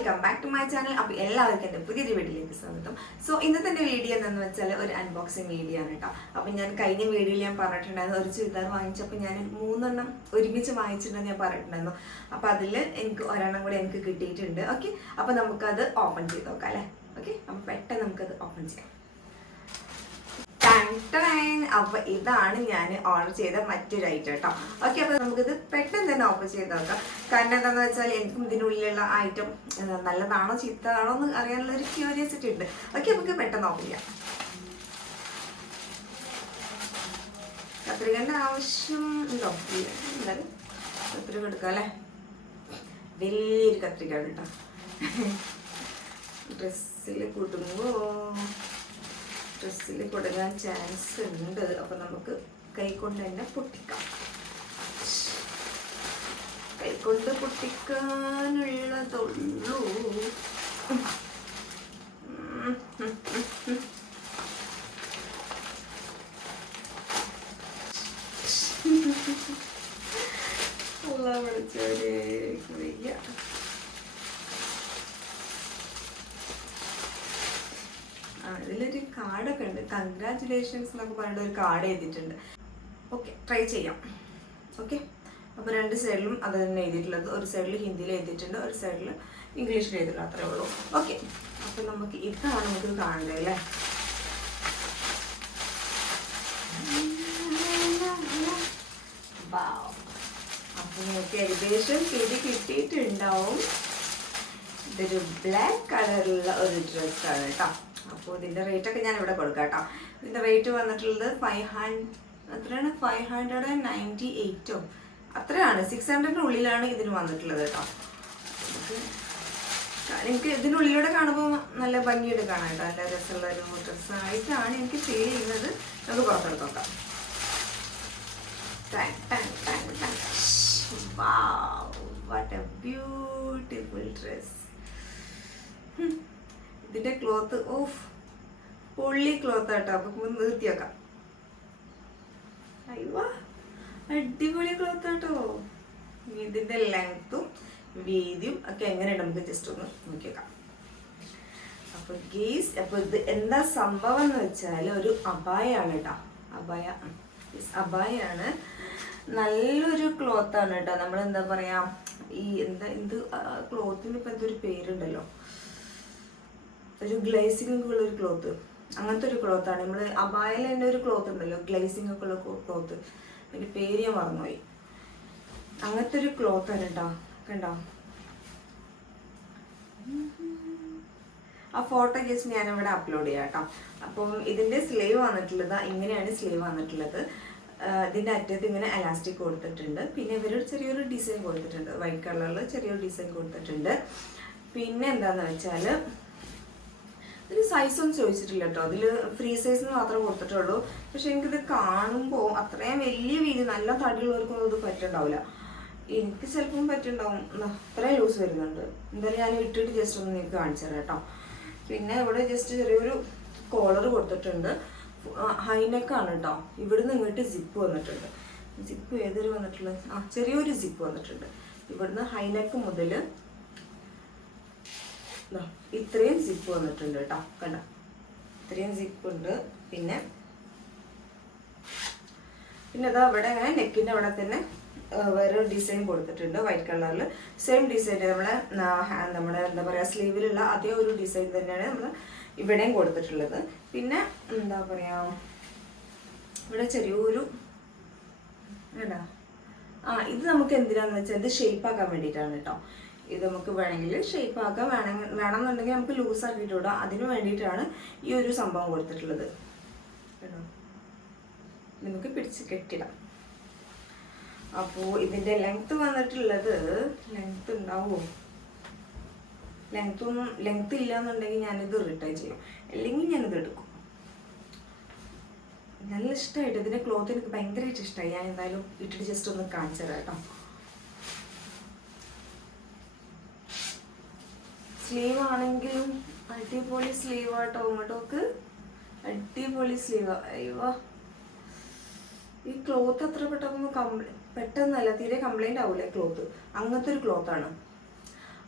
Welcome back to my channel അപ്പോൾ എല്ലാവർക്കും എന്റെ പുതിയൊരു വീഡിയോയിലേക്ക് സ്വാഗതം. സോ ഇന്നത്തെ എന്റെ വീഡിയോ എന്താന്ന് വെച്ചാൽ ഒരു അൺബോക്സിങ് വീഡിയോ ആണ് കേട്ടോ. അപ്പോൾ ഞാൻ കഴിഞ്ഞ വീഡിയോയിൽ ഞാൻ പറഞ്ഞിട്ടുണ്ടായിരുന്നു ഒരു ചുരിദാർ വാങ്ങിച്ചപ്പോൾ ഞാൻ മൂന്നെണ്ണം ഒരുമിച്ച് വാങ്ങിച്ചിട്ടുണ്ടെന്ന് ഞാൻ പറഞ്ഞിട്ടുണ്ടായിരുന്നു. അപ്പോൾ അതിൽ എനിക്ക് ഒരെണ്ണം കൂടെ എനിക്ക് കിട്ടിയിട്ടുണ്ട്. ഓക്കെ അപ്പോൾ നമുക്കത് ഓപ്പൺ ചെയ്ത് നോക്കാം അല്ലേ? ഓക്കെ അപ്പോൾ പെട്ടെന്ന് നമുക്കത് ഓപ്പൺ ചെയ്യാം. അപ്പൊ ഇതാണ് ഞാൻ ഓർഡർ ചെയ്ത മറ്റൊരു ഐറ്റം കേട്ടോ ഓക്കെ അപ്പൊ നമുക്കിത് പെട്ടെന്ന് തന്നെ ഓപ്പൺ ചെയ്ത് നോക്കാം. കാരണം എന്താണെന്ന് വെച്ചാൽ എനിക്കും ഇതിനുള്ളിലുള്ള ഐറ്റം നല്ലതാണോ ചീത്തതാണോ എന്ന് അറിയാനുള്ള ഒരു ക്യൂരിയോസിറ്റി ഉണ്ട്. ഓക്കെ നമുക്ക് പെട്ടെന്ന് ഓപ്പൺ ചെയ്യാം. കത്രികന്റെ ആവശ്യം ഉണ്ടോ? കത്രിക എടുക്കാം അല്ലേ? വലിയൊരു കത്രിക കേട്ടോ. ഡ്രസ്സിൽ കുടുങ്ങുമോ ഡ്രസ്സിൽ കൊടുക്കാൻ ചാൻസ് ഉണ്ട്. അപ്പൊ നമുക്ക് കൈകൊണ്ട് തന്നെ പൊട്ടിക്കാം. കൈകൊണ്ട് പൊട്ടിക്കാനുള്ളതുള്ളൂ. കൺഗ്രാറ്റുലേഷൻസ് എന്നൊക്കെ പറഞ്ഞിട്ട് ഒരു കാർഡ് എഴുതിയിട്ടുണ്ട്. ഓക്കെ ട്രൈ ചെയ്യാം. ഓക്കെ അപ്പോൾ രണ്ട് സൈഡിലും അത് തന്നെ എഴുതിയിട്ടുള്ളത്. ഒരു സൈഡിൽ ഹിന്ദിയിൽ എഴുതിയിട്ടുണ്ട് ഒരു സൈഡിൽ ഇംഗ്ലീഷിൽ എഴുതിയിട്ടുണ്ട് അത്രേ ഉള്ളൂ. ഓക്കെ അപ്പോൾ നമുക്ക് ഇതാണ് നമുക്ക് കാണേണ്ടത് അല്ലേ? അപ്പോൾ നിങ്ങൾക്ക് ഏകദേശം ചെയ്ത് കിട്ടിയിട്ടുണ്ടാവും. ഇതൊരു ബ്ലാക്ക് കളറിലുള്ള ഒരു ഡ്രസ്സാണ് കേട്ടോ. അപ്പോൾ ഇതിന്റെ റേറ്റ് ഒക്കെ ഞാൻ ഇവിടെ കൊടുക്കാം കേട്ടോ. ഇതിന്റെ റേറ്റ് വന്നിട്ടുള്ളത് ഫൈവ് ഹൺഡ് എത്രയാണ്? ഫൈവ് ഹൺഡ്രഡ് ആൻഡ് നയന്റി എയ്റ്റോ അത്രയാണ്. സിക്സ് ഹൺഡ്രഡിന്റെ ഉള്ളിലാണ് ഇതിന് വന്നിട്ടുള്ളത് കേട്ടോ. എനിക്ക് ഇതിനുള്ളിലൂടെ കാണുമ്പോൾ നല്ല ഭംഗിയായിട്ട് കാണാം കേട്ടോ. നല്ല രസമുള്ള ഒരു ഡ്രസ്സായിട്ടാണ് എനിക്ക് ഫീൽ ചെയ്യുന്നത്. നമുക്ക് പുറത്തെടുത്ത് നോക്കാം. What a bang, bang. ഇതിന്റെ ക്ലോത്ത് ഓഫ് പൊള്ളി ക്ലോത്ത് ആട്ടോ. അപ്പൊ ഒന്ന് നിർത്തി വെക്കാം. അയ്യോ അടിപൊളി ക്ലോത്ത് ആട്ടോ. ഇതിന്റെ ലെങ്ത്തും വീതിയും ഒക്കെ എങ്ങനെയുണ്ട് നമുക്ക് ജസ്റ്റ് ഒന്ന് നോക്കിയേക്കാം അപ്പോൾ അപ്പൊ ഗേസ് അപ്പൊ ഇത് എന്താ സംഭവം എന്ന് വെച്ചാൽ ഒരു അബായാണ് കേട്ടോ അബായ അബായാണ്. നല്ലൊരു ക്ലോത്ത് ആണ് കേട്ടോ നമ്മൾ എന്താ പറയാ ഈ എന്താ എന്ത് ക്ലോത്തിന് ഇപ്പൊ എന്തൊരു പേരുണ്ടല്ലോ. ഒരു ഗ്ലേസിംഗ് ഒക്കെ ഉള്ള ഒരു ക്ലോത്ത്. അങ്ങനത്തെ ഒരു ക്ലോത്താണ് നമ്മൾ അബായയിൽ തന്നെ ഒരു ക്ലോത്ത് ഉണ്ടല്ലോ ഗ്ലേസിംഗ് ഒക്കെ ഉള്ള ക്ലോത്ത്. എനിക്ക് പേര് ഞാൻ മറന്നുപോയി. അങ്ങനത്തെ ഒരു ക്ലോത്ത് ആണ് കേട്ടോ കണ്ടോ? ആ ഫോട്ടോ ജസ്റ്റ് ഞാൻ ഇവിടെ അപ്ലോഡ് ചെയ്യാം കേട്ടോ. അപ്പം ഇതിന്റെ സ്ലീവ് വന്നിട്ടുള്ളത് ഇങ്ങനെയാണ് സ്ലീവ് വന്നിട്ടുള്ളത്. ഇതിന്റെ അറ്റത്ത് ഇങ്ങനെ എലാസ്റ്റിക് കൊടുത്തിട്ടുണ്ട്. പിന്നെ ഇവരൊരു ചെറിയൊരു ഡിസൈൻ കൊടുത്തിട്ടുണ്ട്. വൈറ്റ് കളറിൽ ചെറിയൊരു ഡിസൈൻ കൊടുത്തിട്ടുണ്ട്. പിന്നെ എന്താന്ന് വെച്ചാൽ ഇതിൽ സൈസ് ഒന്നും ചോദിച്ചിട്ടില്ല കേട്ടോ അതിൽ ഫ്രീ സൈസ് മാത്രമേ കൊടുത്തിട്ടുള്ളൂ. പക്ഷെ എനിക്കിത് കാണുമ്പോൾ അത്രയും വലിയ വീതി നല്ല തടിയുള്ളവർക്കൊന്നും ഇത് പറ്റുണ്ടാവില്ല എനിക്ക് ചിലപ്പം പറ്റുണ്ടാവും. അത്ര അത്രയും ലൂസ് വരുന്നുണ്ട്. എന്തായാലും ഞാൻ ഇട്ടിട്ട് ജസ്റ്റ് ഒന്ന് നിങ്ങൾക്ക് കാണിച്ചു തരാം കേട്ടോ പിന്നെ ഇവിടെ ജസ്റ്റ് ചെറിയൊരു കോളർ കൊടുത്തിട്ടുണ്ട്. ഹൈനെക്കാണ് കേട്ടോ ഇവിടുന്ന് ഇങ്ങോട്ട് സിപ്പ് വന്നിട്ടുണ്ട്. സിപ്പ് ഏതൊരു വന്നിട്ടുള്ളത്? ആ ചെറിയൊരു സിപ്പ് വന്നിട്ടുണ്ട്. ഇവിടുന്ന് ഹൈനെക്ക് മുതൽ ഇത്രയും സിപ്പ് വന്നിട്ടുണ്ട് കേട്ടോ കണ്ട. ഇത്രയും സിപ്പ് ഉണ്ട്. പിന്നെ പിന്നെ അതാ ഇവിടെ അങ്ങനെ നെക്കിന്റെ അവിടെ തന്നെ വേറൊരു വേറെ ഡിസൈൻ കൊടുത്തിട്ടുണ്ട് വൈറ്റ് കളറിൽ സെയിം ഡിസൈൻ നമ്മളെ നമ്മുടെ എന്താ പറയാ സ്ലീവിലുള്ള അതേ ഒരു ഡിസൈൻ തന്നെയാണ് നമ്മൾ ഇവിടെയും കൊടുത്തിട്ടുള്ളത്. പിന്നെ എന്താ പറയാ ഇവിടെ ചെറിയൊരു ആ ഇത് നമുക്ക് എന്തിനാന്ന് വെച്ചാൽ ഇത് ഷേപ്പ് ആക്കാൻ വേണ്ടിയിട്ടാണ് കേട്ടോ. ഇത് നമുക്ക് വേണമെങ്കിൽ ഷേപ്പ് ആക്കാൻ വേണമെങ്കിൽ വേണമെന്നുണ്ടെങ്കിൽ നമുക്ക് ലൂസ് ആക്കിയിട്ട് വിടാം അതിന് വേണ്ടിയിട്ടാണ് ഈ ഒരു സംഭവം കൊടുത്തിട്ടുള്ളത്. കേട്ടോ? നമുക്ക് പിടിച്ച് കെട്ടിടാം. അപ്പോൾ ഇതിന്റെ ലെങ്ത് വന്നിട്ടുള്ളത് ലെങ്ത് ഉണ്ടാവുമോ ലെങ്ത്തും ലെങ്ത് ഇല്ല എന്നുണ്ടെങ്കിൽ ഞാനിത് റിട്ടേൺ ചെയ്യും. അല്ലെങ്കിൽ ഞാനിത് എടുക്കും. നല്ല ഇഷ്ടമായിട്ട് ഇതിന്റെ ക്ലോത്ത് എനിക്ക് ഭയങ്കരമായിട്ട് ഇഷ്ടമായി ഞാൻ എന്തായാലും ഇട്ടിട്ട് ജസ്റ്റ് ഒന്ന് കാണിച്ചു തരാം കേട്ടോ. സ്ലീവ് ആണെങ്കിലും അടിപൊളി സ്ലീവ് ആട്ടോ. ഇങ്ങോട്ടോക്ക് അടിപൊളി സ്ലീവ് അയ്യോ. ഈ ക്ലോത്ത് അത്ര പെട്ടെന്ന് കംപ്ലൈ പെട്ടെന്നല്ല തീരെ കംപ്ലൈന്റ് ആവൂലേ ക്ലോത്ത് അങ്ങനത്തെ ഒരു ക്ലോത്ത് ആണ്.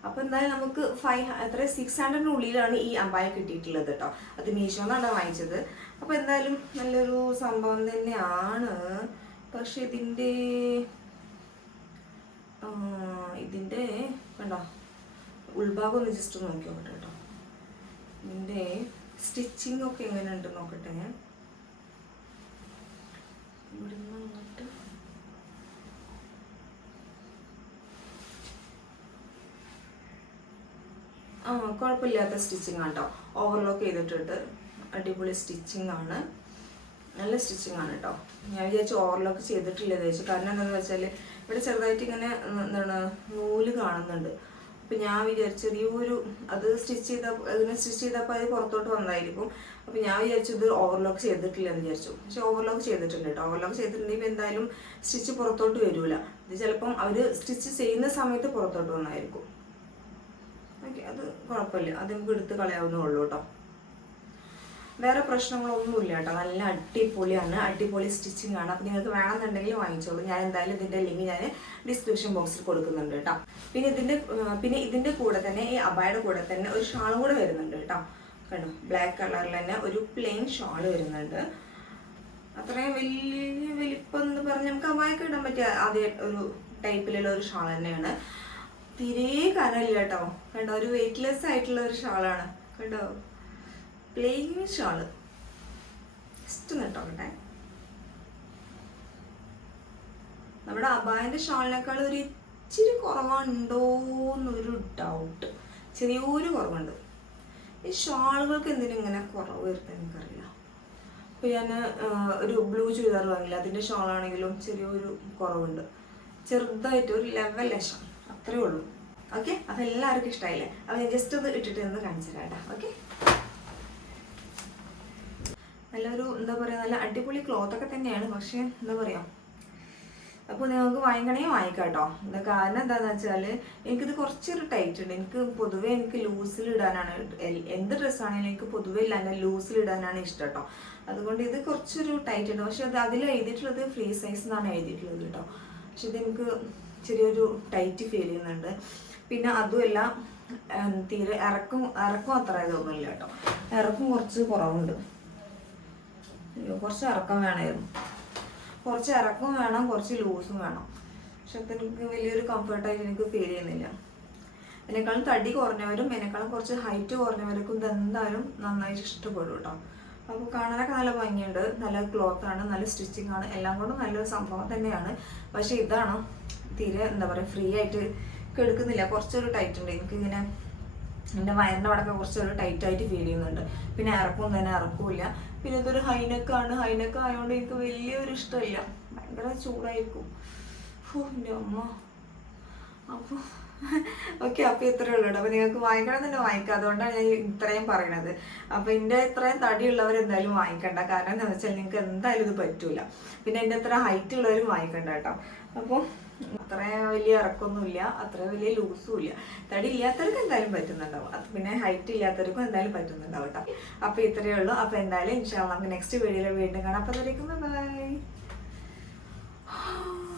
അപ്പോൾ എന്തായാലും നമുക്ക് ഫൈവ് എത്ര? സിക്സ് ഹൺഡ്രഡിനുള്ളിലാണ് ഈ അമ്പായ കിട്ടിയിട്ടുള്ളത് കേട്ടോ അത് മീഷോന്നാണ് വാങ്ങിച്ചത്. അപ്പോൾ എന്തായാലും നല്ലൊരു സംഭവം തന്നെയാണ്. പക്ഷെ ഇതിന്റെ ഇതിന്റെ കണ്ടോ? ഉൾഭാഗം ഒന്ന് ജസ്റ്റ് നോക്കി നോക്കട്ടെ കേട്ടോ. ഇതിന്റെ സ്റ്റിച്ചിങ് ഒക്കെ എങ്ങനെയുണ്ട് നോക്കട്ടെ ഞാൻ. ഇവിടുന്ന് അങ്ങോട്ട്. ആ കുഴപ്പമില്ലാത്ത സ്റ്റിച്ചിങ് ആണ് കേട്ടോ. ഓവർലോക്ക് ചെയ്തിട്ടിട്ട് അടിപൊളി സ്റ്റിച്ചിങ് ആണ്. നല്ല സ്റ്റിച്ചിങ് ആണ് കേട്ടോ. ഞാൻ വിചാരിച്ചു ഓവർലോക്ക് ചെയ്തിട്ടില്ല വിചാരിച്ചു. കാരണം എന്താണെന്ന് വെച്ചാൽ ഇവിടെ ചെറുതായിട്ട് ഇങ്ങനെ എന്താണ് നൂൽ കാണുന്നുണ്ട്. അപ്പം ഞാൻ വിചാരിച്ചു ചെറിയൊരു അത് സ്റ്റിച്ച് ചെയ്ത അതിനെ സ്റ്റിച്ച് ചെയ്തപ്പോൾ അത് പുറത്തോട്ട് വന്നായിരിക്കും അപ്പം ഞാൻ വിചാരിച്ചു ഇത് ഓവർലോക്ക് ചെയ്തിട്ടില്ല എന്ന് വിചാരിച്ചു. പക്ഷെ ഓവർലോക്ക് ചെയ്തിട്ടുണ്ട് കേട്ടോ. ഓവർലോക്ക് ചെയ്തിട്ടുണ്ടെങ്കിൽ എന്തായാലും സ്റ്റിച്ച് പുറത്തോട്ട് വരില്ല ഇത് ചിലപ്പം അവർ സ്റ്റിച്ച് ചെയ്യുന്ന സമയത്ത് പുറത്തോട്ട് വന്നായിരിക്കും ഓക്കെ അത് കുഴപ്പമില്ല. അത് നമുക്ക് എടുത്ത് കളയാവുന്നേ ഉള്ളൂ കേട്ടോ. വേറെ പ്രശ്നങ്ങളൊന്നുമില്ല കേട്ടോ. നല്ല അടിപൊളിയാണ്. അടിപൊളി സ്റ്റിച്ചിങ് ആണ്. അപ്പോൾ നിങ്ങൾക്ക് വേണമെന്നുണ്ടെങ്കിൽ വാങ്ങിച്ചോളൂ. ഞാൻ എന്തായാലും ഇതിന്റെ ലിങ്ക് ഞാൻ ഡിസ്ക്രിപ്ഷൻ ബോക്സിൽ കൊടുക്കുന്നുണ്ട് കേട്ടോ. പിന്നെ ഇതിന്റെ പിന്നെ ഇതിന്റെ കൂടെ തന്നെ ഈ അബായുടെ കൂടെ തന്നെ ഒരു ഷാളും കൂടെ വരുന്നുണ്ട് കേട്ടോ. കണ്ടോ? ബ്ലാക്ക് കളറിൽ തന്നെ ഒരു പ്ലെയിൻ ഷാൾ വരുന്നുണ്ട്. അത്രയും വലിയ വലിപ്പം എന്ന് പറഞ്ഞ് നമുക്ക് അബായൊക്കെ ഇടാൻ പറ്റിയ അതേ ഒരു ടൈപ്പിലുള്ള ഒരു ഷാൾ തന്നെയാണ്. തീരെ കനമില്ല കേട്ടോ. കണ്ടോ? ഒരു വെയിറ്റ്ലെസ് ആയിട്ടുള്ള ഒരു ഷാളാണ്. കണ്ടോ? പ്ലെയിൻ ഷോൾ ജസ്റ്റ് നട്ടോട്ടെ നമ്മുടെ അബായന്റെ ഷോളിനേക്കാൾ ഒരു ഇച്ചിരി കുറവുണ്ടോ എന്നൊരു ഡൗട്ട് ചെറിയൊരു കുറവുണ്ട്. ഈ ഷാളുകൾക്ക് എന്തിനും ഇങ്ങനെ കുറവ് വരുന്നത് എനിക്കറിയില്ല. അപ്പോൾ ഞാൻ ഒരു ബ്ലൂ ചുരിദാർ വാങ്ങില്ല അതിന്റെ ഷാളാണെങ്കിലും ചെറിയൊരു കുറവുണ്ട്. ചെറുതായിട്ട് ഒരു ലെവൽ ലക്ഷം അത്രേ ഉള്ളൂ. ഓക്കെ അപ്പോൾ എല്ലാവർക്കും ഇഷ്ടമായില്ലേ അപ്പോൾ ഞാൻ ജസ്റ്റ് ഒന്ന് ഇട്ടിട്ട് ഒന്ന് കാണിച്ചു തരാം കേട്ടോ. ഓക്കെ നല്ലൊരു എന്താ പറയുക നല്ല അടിപൊളി ക്ലോത്ത് ഒക്കെ തന്നെയാണ്. പക്ഷേ എന്താ പറയുക അപ്പോൾ നിങ്ങൾക്ക് വാങ്ങിക്കണേ വാങ്ങിക്കാം കേട്ടോ കാരണം എന്താണെന്ന് വെച്ചാൽ എനിക്കിത് കുറച്ചൊരു ടൈറ്റ് ഉണ്ട്. എനിക്ക് പൊതുവെ എനിക്ക് എൽ- എന്ത് ഡ്രസ്സാണെങ്കിലും എനിക്ക് പൊതുവേ ഇല്ലാണ്ട് ലൂസിൽ ഇടാനാണ് ഇഷ്ടം കേട്ടോ അതുകൊണ്ട് ഇത് കുറച്ചൊരു ടൈറ്റ് ഉണ്ട്. പക്ഷെ അത് അതിൽ എഴുതിയിട്ടുള്ളത് ഫ്രീ സൈസ് എന്നാണ് എഴുതിയിട്ടുള്ളത് കേട്ടോ. പക്ഷെ ഇത് എനിക്ക് ചെറിയൊരു ടൈറ്റ് ഫീൽ ചെയ്യുന്നുണ്ട്. പിന്നെ അതുമല്ല തീരെ ഇറക്കും ഇറക്കും അത്ര ഇതൊന്നുമില്ല കേട്ടോ. ഇറക്കും കുറച്ച് കുറവുണ്ട്. അയ്യോ കുറച്ച് ഇറക്കം വേണമായിരുന്നു. കുറച്ച് ഇറക്കം വേണം കുറച്ച് ലൂസും വേണം. പക്ഷെ എനിക്ക് വലിയൊരു കംഫർട്ടായിട്ട് എനിക്ക് ഫീൽ ചെയ്യുന്നില്ല. എന്നെക്കാളും തടി കുറഞ്ഞവരും എന്നെക്കാളും കുറച്ച് ഹൈറ്റ് കുറഞ്ഞവർക്കും ഇതെന്തായാലും നന്നായിട്ട് ഇഷ്ടപ്പെടും കേട്ടോ. അപ്പോൾ കാണാനൊക്കെ നല്ല ഭംഗിയുണ്ട്. നല്ല ക്ലോത്ത് ആണ് നല്ല സ്റ്റിച്ചിങ് ആണ്. എല്ലാം കൊണ്ടും നല്ലൊരു സംഭവം തന്നെയാണ്. പക്ഷേ ഇതാണ്. തീരെ എന്താ പറയുക ഫ്രീ ആയിട്ട് കെടുക്കുന്നില്ല. കുറച്ചൊരു ടൈറ്റ് ഉണ്ട്. എനിക്കിങ്ങനെ എന്റെ വയറിന്റെ അവിടെയൊക്കെ കുറച്ചൊരു ടൈറ്റായിട്ട് ഫീൽ ചെയ്യുന്നുണ്ട്. പിന്നെ ഇറക്കും തന്നെ ഇറക്കൂല പിന്നെ ഇതൊരു ഹൈനക്കാണ്. ഹൈനക്ക ആയതുകൊണ്ട് എനിക്ക് വലിയൊരു ഇഷ്ടമില്ല ഭയങ്കര ചൂടായിരിക്കും. അപ്പൊ ഓക്കെ അപ്പോൾ ഇത്രേ ഉള്ളൂ കേട്ടോ. അപ്പോൾ നിങ്ങൾക്ക് വാങ്ങിക്കണം തന്നെ വാങ്ങിക്കുക അതുകൊണ്ടാണ് ഞാൻ ഇത്രയും പറയണത്. അപ്പോൾ എന്റെ ഇത്രയും തടിയുള്ളവർ എന്തായാലും വാങ്ങിക്കണ്ട. കാരണം എന്താണെന്ന് വെച്ചാൽ നിങ്ങൾക്ക് എന്തായാലും ഇത് പറ്റൂല. പിന്നെ എന്റെ അത്ര ഹൈറ്റ് ഉള്ളവരും വാങ്ങിക്കണ്ട കേട്ടോ. അപ്പോൾ അത്രയും വലിയ ഇറക്കൊന്നുമില്ല അത്ര വലിയ ലൂസും ഇല്ല. തടി ഇല്ലാത്തവർക്ക് എന്തായാലും പറ്റുന്നുണ്ടാവും. പിന്നെ ഹൈറ്റ് ഇല്ലാത്തവർക്കും എന്തായാലും പറ്റുന്നുണ്ടാവും കേട്ടോ. അപ്പോൾ ഇത്രയേ ഉള്ളൂ. അപ്പോൾ എന്തായാലും ഇൻഷാള്ള നമുക്ക് നെക്സ്റ്റ് വീഡിയോയിൽ വീണ്ടും കാണാം. അപ്പോൾ ബൈ